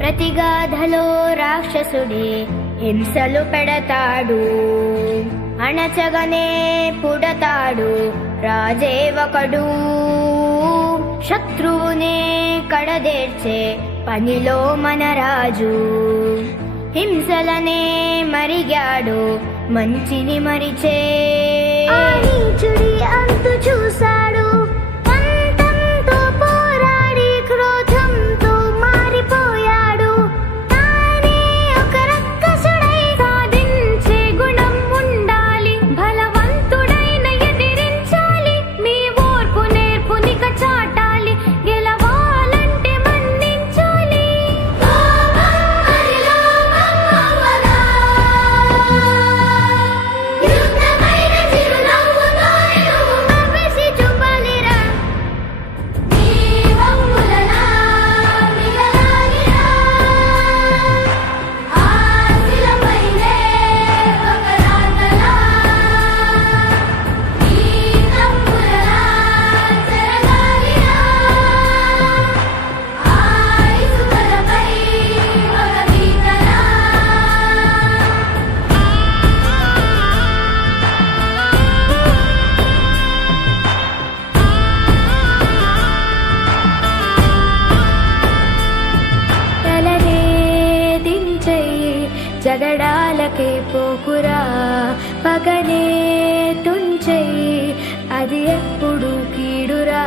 ప్రతిగాధలో రాక్షసుడే హింసలు పెడతాడు. అణచగనే పుడతాడు. రాజే ఒకడు. శత్రువునే కడదేర్చే పనిలో మన రాజు. హింసలనే మరిగాడు మంచిని మరిచే. ఆ అంతు చూశాడు జగడాలకే పోకురా పగనే తుంచెయ్యి అది ఎప్పుడు కీడురా.